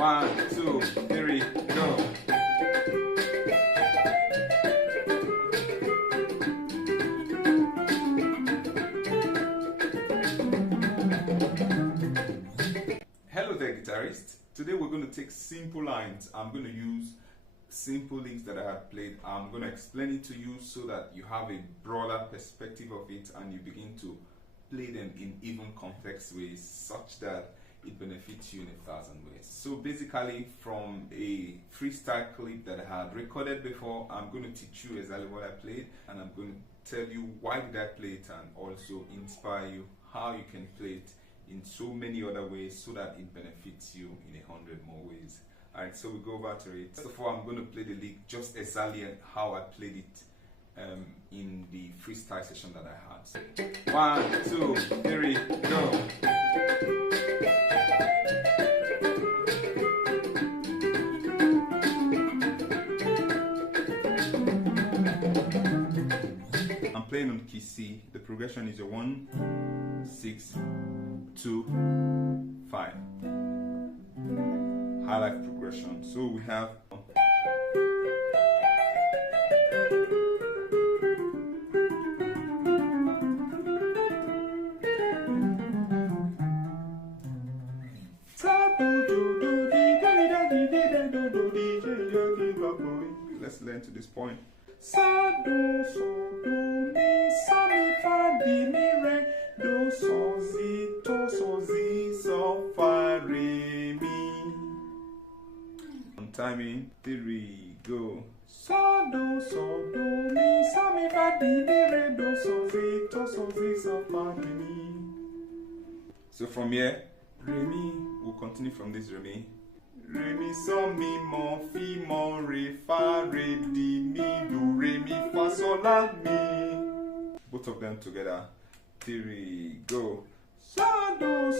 1, 2, 3, go. Hello there, guitarist. Today we're going to take simple lines. I'm going to use simple licks that I have played. I'm going to explain it to you so that you have a broader perspective of it and you begin to play them in even complex ways such that it benefits you in 1,000 ways. So basically, from a freestyle clip that I had recorded before, I'm going to teach you exactly what I played, and I'm going to tell you why did I play it, and also inspire you how you can play it in so many other ways so that it benefits you in 100 more ways. Alright, so we go over to it. First of all, I'm going to play the lick just exactly how I played it in the freestyle session that I had. 1, 2, 3, go. I'm playing on key C. The progression is a 1, 6, 2, 5. Highlife progression. So we have let's learn to this point. Sa, do, so, do, mi, sa, mi, fa, di, mi, re, do, so, zi, to, so, zi, so, fa, re, mi. On timing, 3, go. Sa, do, so, do, mi, sa, mi, fa, di, mi, re, do, so, zi, to, so, zi, so, fa, re, mi. So from here, re, mi, we'll continue from this re, mi. Re, mi, so, mi, mo, fi, mo, re, fa, re, di, mi, do, re, mi, fa, so, la, mi. Both of them together. 3, go. So, do,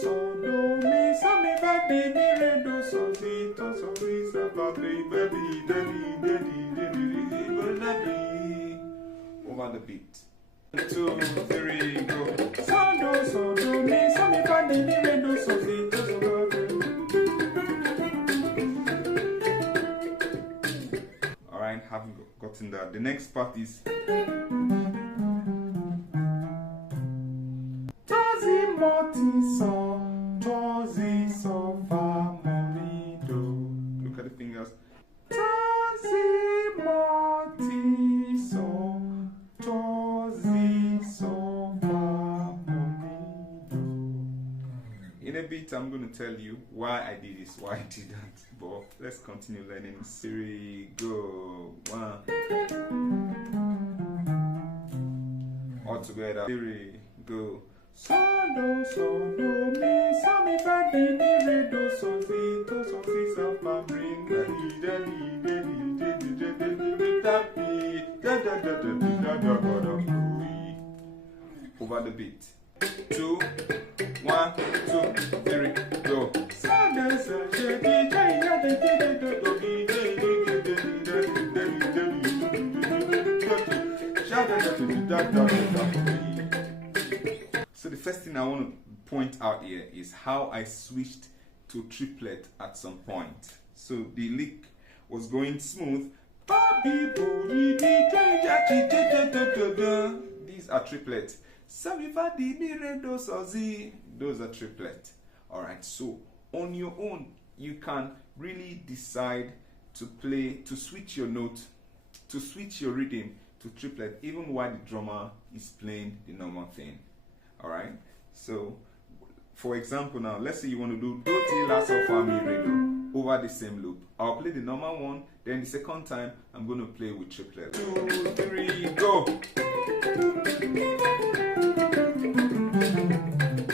mi, sa, mi, fa, di, mi, re, do, so, si, to, so, si, sa, fa, re, ba, di, da, di, da, di, da, di, di, ba, da, di. Over the beat. 2, 3, go. So, do, mi, sa, mi, fa, di, mi, re, do, so, si, to, so, fa, re. Alright, haven't gotten that. The next part is Tozi, moti, so, tozi, so, fa, mo, mi, do. Look at the fingers. Tozi, moti, so, tozi, so, fa, mo, mi, do. In a bit, I'm going to tell you why I did this, why I did that. But let's continue learning. 3, go. 1. All together. 3, go. So, do, mi, sa, mi, fa, di, mi, re, do, so, si, to, so, si, sa, fa, re, da, di, da, di, da, di, da, di, da, da, di, da, di, da, da, da, da, di, da, da, da, da, da. Over the beat. 2, 1, 2, 3, go. So the first thing I want to point out here is how I switched to triplet at some point. So the lick was going smooth. These are triplets. Those are triplets. Alright, so on your own, you can really decide to play, to switch your note, to switch your rhythm to triplet, even while the drummer is playing the normal thing. Alright, so for example now, let's say you want to do do, ti, la, sol, fa, mi, re, do over the same loop. I'll play the normal one, then the second time I'm going to play with triplet. 2, 3, go.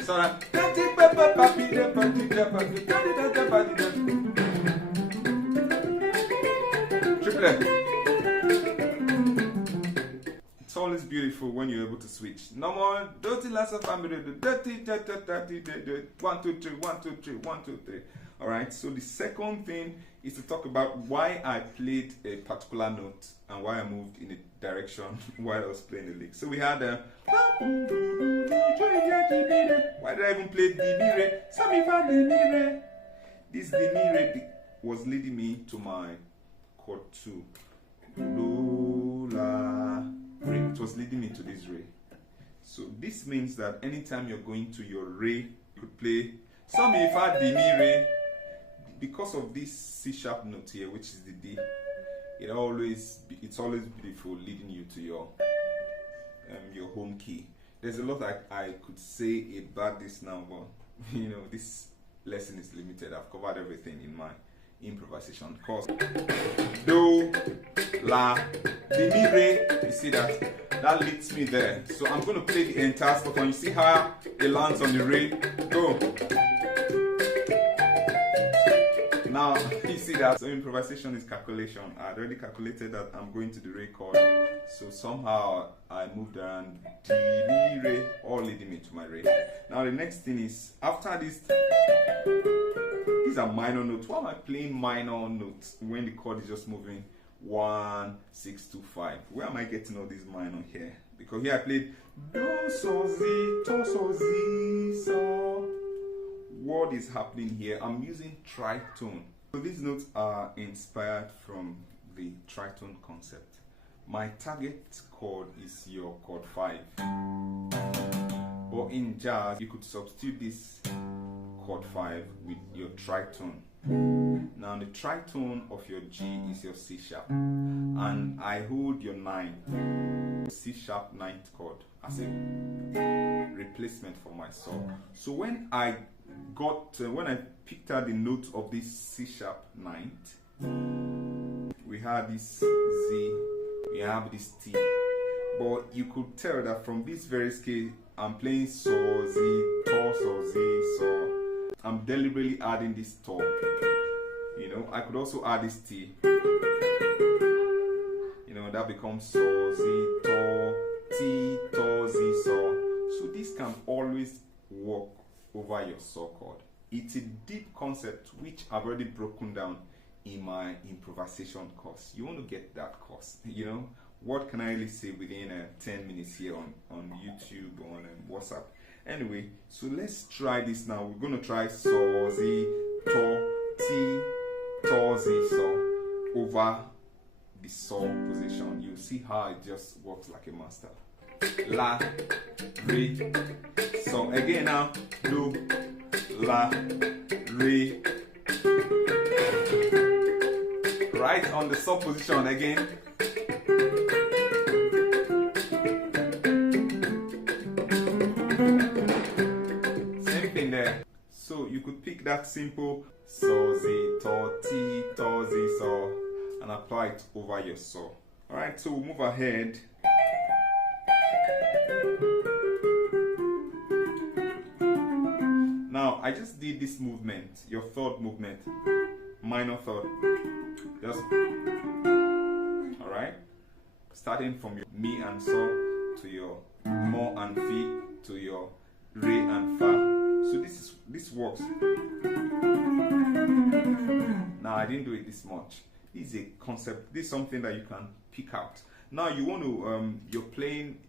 So that triplet. It's always beautiful when you're able to switch. Normal, dirty last of family, dirty, 1, 2, 3, 1, 2, 3, 1, 2, 3. Alright, so the second thing is to talk about why I played a particular note and why I moved in a direction while I was playing the lick. So we had a why did I even play the mi re? Sa mi fa di mi re. This the mi re. was leading me to my chord 2. Do, la, re. It was leading me to this re. So this means that anytime you're going to your re, you could play so mi fa di mi re. Because of this C sharp note here, which is the D, it's always beautiful leading you to your home key. There's a lot I could say about this now, but you know, this lesson is limited. I've covered everything in my improvisation course. Do, la, di, mi, re. You see that leads me there. So I'm going to play the entire stuff, and you see how it lands on the re. Go. Now you see that. So improvisation is calculation. I already calculated that I'm going to the re chord. So somehow I moved around D, Mi, Re, all leading me to my re. Now the next thing is, after this, these are minor notes. Why am I playing minor notes when the chord is just moving 1, 6, 2, 5? Where am I getting all these minor here? Because here I played Do, So, Z, To, So, Z, So. What is happening here? I'm using tritone. So these notes are inspired from the tritone concept. My target chord is your chord 5. But in jazz, you could substitute this chord 5 with your tritone. Now the tritone of your G is your C sharp, and I hold your 9, C sharp 9th chord, as a replacement for my saw. So when I picked out the note of this C sharp 9th, we had this Z, we have this T, but you could tell that from this very scale I'm playing So, Z, To, So, Z, So. I'm deliberately adding this To. You know, I could also add this T. You know, that becomes So, Z, To, T, To, Z, So. So this can always work over your saw chord. It's a deep concept which I've already broken down in my improvisation course. You want to get that course, you know. What can I really say within 10 minutes here on YouTube, on WhatsApp? Anyway, so let's try this now. We're going to try So, Z, To, T, To, Z, So over the saw position. You see how it just works like a master. La, Re, So. Again now, Do, La, Re. Right on the saw position again. Same thing there. So you could pick that simple So, Z, To, T, To, Z, So and apply it over your saw. Alright, so we'll move ahead. Now I just did this movement, your third movement, minor third. Just alright, starting from your Mi and So to your Mo and Fi to your Re and Fa. So this works. Now I didn't do it this much. This is a concept. This is something that you can pick out. Now you want to you're playing,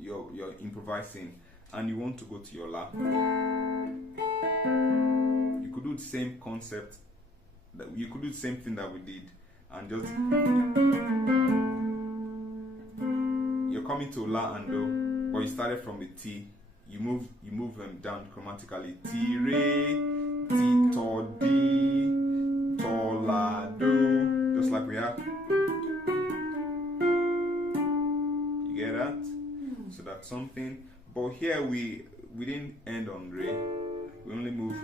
you're improvising, and you want to go to your La. You could do the same concept. You could do the same thing that we did, and just you're coming to La and Do, but you started from the T. You move them down chromatically. T, Re, T, To, D, To, La, Do, just like we have. You get that? So that's something. But here we didn't end on Re. We only move.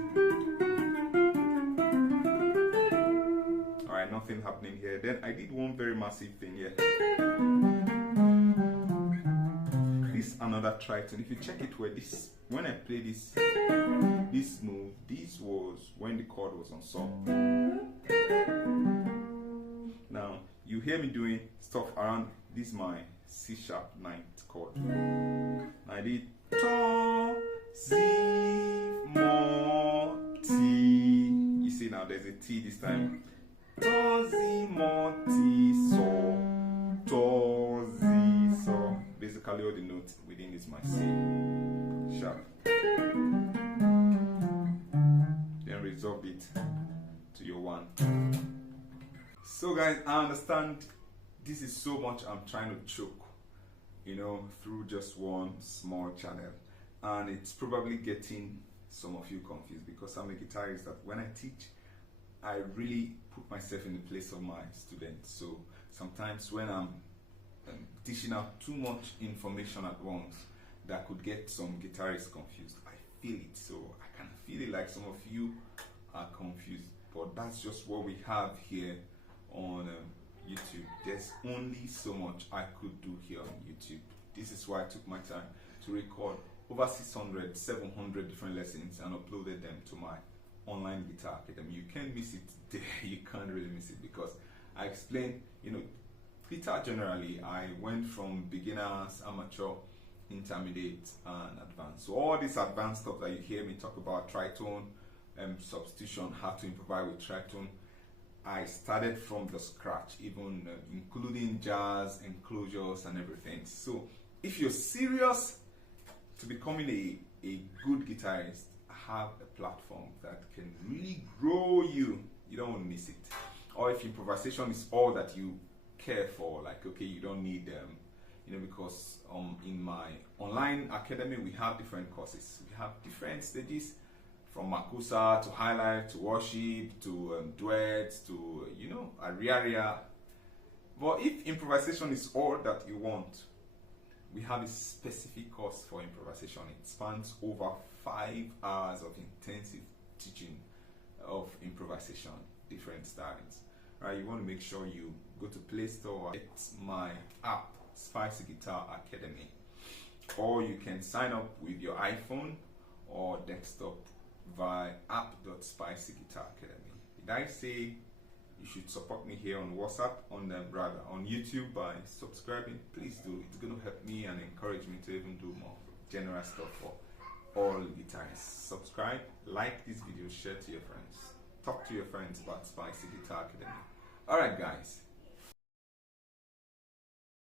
Alright, nothing happening here. Then I did one very massive thing here. This another tritone. If you check it where this, when I play this move, this was when the chord was on saw. Now you hear me doing stuff around this my C sharp 9th chord. I did To, Z, Mo, T. You see now there's a T this time. To, Z, Mo, T, So. To, Z, So. Basically all the notes within is my C sharp. Then resolve it to video 1. So guys, I understand this is so much I'm trying to choke, you know, through just one small channel, and it's probably getting some of you confused because I'm a guitarist that when I teach, I really put myself in the place of my students. So sometimes when I'm dishing out too much information at once, that could get some guitarists confused. I feel it, so I can feel it like some of you are confused, but that's just what we have here on YouTube. There's only so much I could do here on YouTube. This is why I took my time to record over 600, 700 different lessons and uploaded them to my online guitar academy. You can't miss it there. You can't really miss it because I explain, you know, guitar generally. I went from beginners, amateur, intermediate, and advanced. So all this advanced stuff that you hear me talk about, tritone, substitution, how to improvise with tritone, I started from the scratch, even including jazz, enclosures, and everything. So if you're serious to becoming a good guitarist, have a platform that can really grow you. You don't want to miss it. Or if improvisation is all that you care for, like, okay, you don't need you know, because in my online academy we have different courses. We have different stages, from makusa to highlife to worship to duets to, you know, aria. But if improvisation is all that you want, we have a specific course for improvisation. It spans over 5 hours of intensive teaching of improvisation, different styles. Right? You want to make sure you go to Play Store, get my app, Spicy Guitar Academy, or you can sign up with your iPhone or desktop via app.spicyguitaracademy. Did I say you should support me here on WhatsApp, on YouTube by subscribing? Please do. It's going to help me and encourage me to even do more general stuff for all guitarists. Subscribe, like this video, share to your friends, talk to your friends about Spicy Guitar Academy. Alright guys,